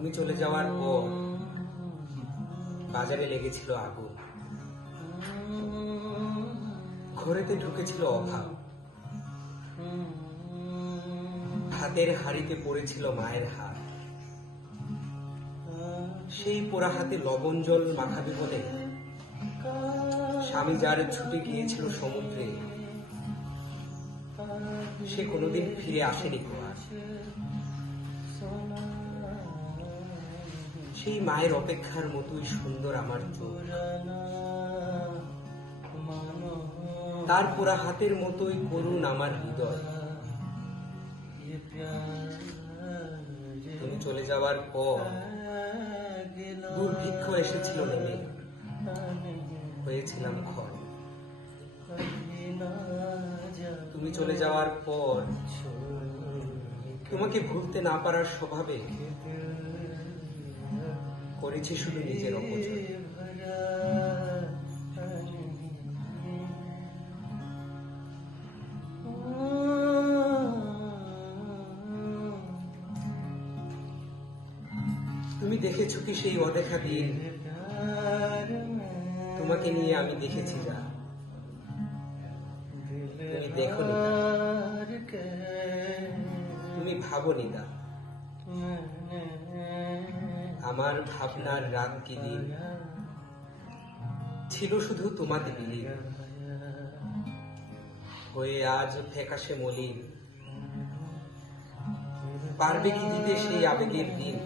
তুমি চলে যাওয়ার পর বাজারে লেগেছিল আগুন। ঘরেতে ঢুকেছিল অভাব। হাতের হাড়িতে পড়েছিল মায়ের হাত। সেই পোড়া হাতে লবণ জল মাখাবে বলে স্বামী যার ছুটে গিয়েছিল সমুদ্রে, সে কোনোদিন ফিরে আসেনি আর। সেই মায়ের অপেক্ষার মতোই সুন্দর আমার তার পোড়া হাতের মতোই করুন আমার হৃদয়। তুমি চলে যাওয়ার পর দুর্ভিক্ষ এসেছিল নেমে। হয়েছিলাম ক্ষয় তুমি চলে যাওয়ার পর তোমাকে ভুলতে না পারার স্বভাবে করেছি শুধু নিজের অপচয় তুমি দেখেছ কি সেই অদেখা দিন তোমাকে নিয়ে আমি দেখেছি যা তুমি দেখো। তুমি ভাবো নি তা। আমার ভাবনার কি দিন? ছিল শুধু তোমাতে বিলীন হয়ে আজ ফ্যাকাশে মলিন। পারবে কি দিতে সেই আবেগের দিন?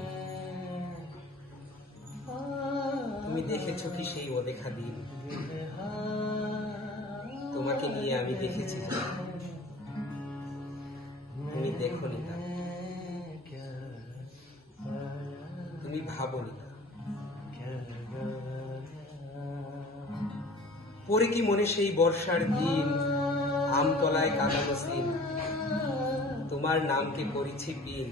তুমি দেখেছ কি সেই অদেখা দিন? তোমাকে নিয়ে আমি দেখেছি। তুমি দেখো নি তা। তুমি পরে কি মনে সেই বর্ষার দিন আমতলায় কাদা বসিন তোমার নামকে করেছি পিন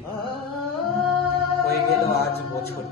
হয়ে গেল আজ বছর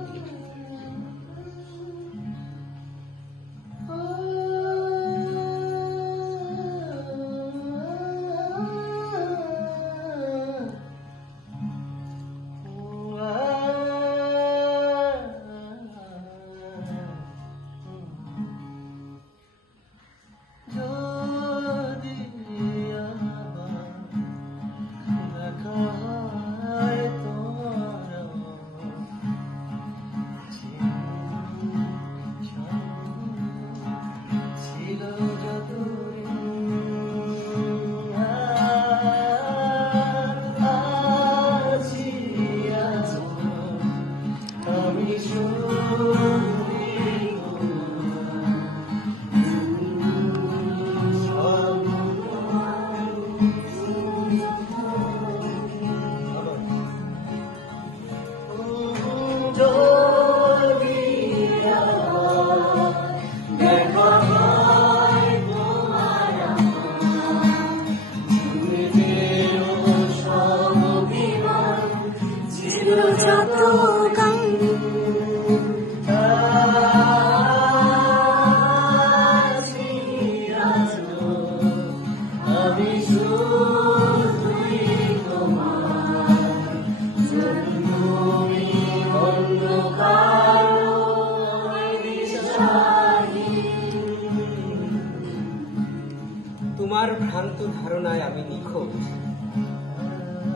তোমার ভ্রান্ত ধারণায় আমি নিখোঁজ।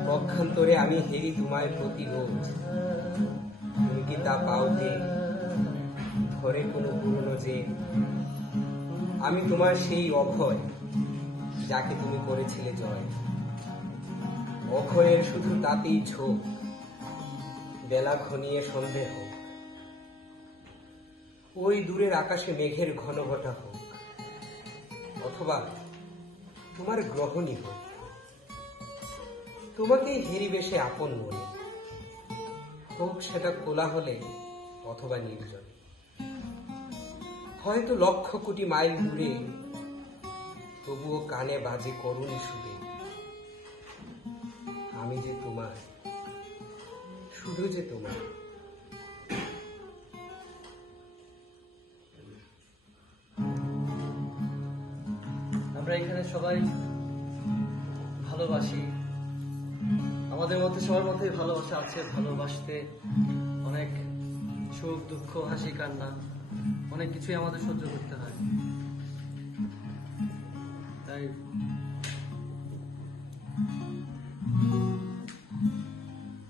পক্ষান্তরে আমি হেরি তোমায় প্রতি রোজ তুমি কি তা পাও যে ধরে কোনো পুরনো যে, আমি তোমার সেই অভয়। যাকে তুমি করেছিলে জয়। অক্ষয়ের শুধু তাতেই ঝোঁক। বেলা ঘনিয়ে সন্দেহ ওই দূরের আকাশে মেঘের ঘন ঘটা হোক। অথবা তোমার গ্রহণই হোক। তোমাকে হেরিবেশে আপন মনে। হোক সেটা কোলাহলে অথবা নির্জনে। হয়তো লক্ষ কোটি মাইল দূরে তবুও কানে বাজে করুণী সুরে। আমি যে তোমার শুধু যে তোমার আমরা এখানে সবাই ভালোবাসি। আমাদের মধ্যে, সবার মধ্যে ভালোবাসা আছে, ভালোবাসতে অনেক সুখ, দুঃখ, হাসি, কান্না, অনেক কিছুই আমাদের সহ্য করতে হয়। তাই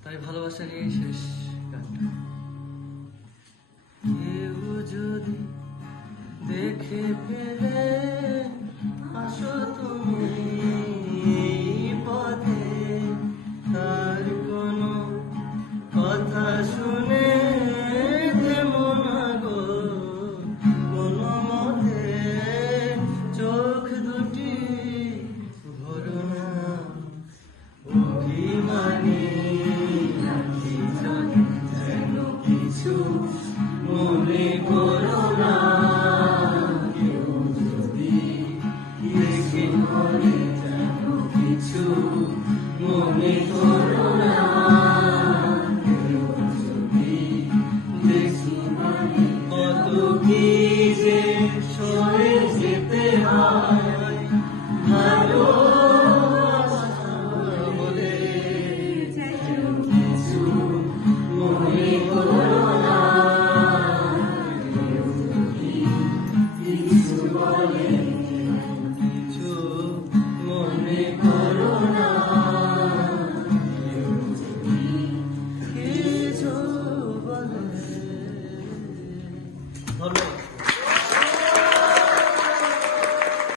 তাই ভালোবাসা নিয়েই শেষ গানটা।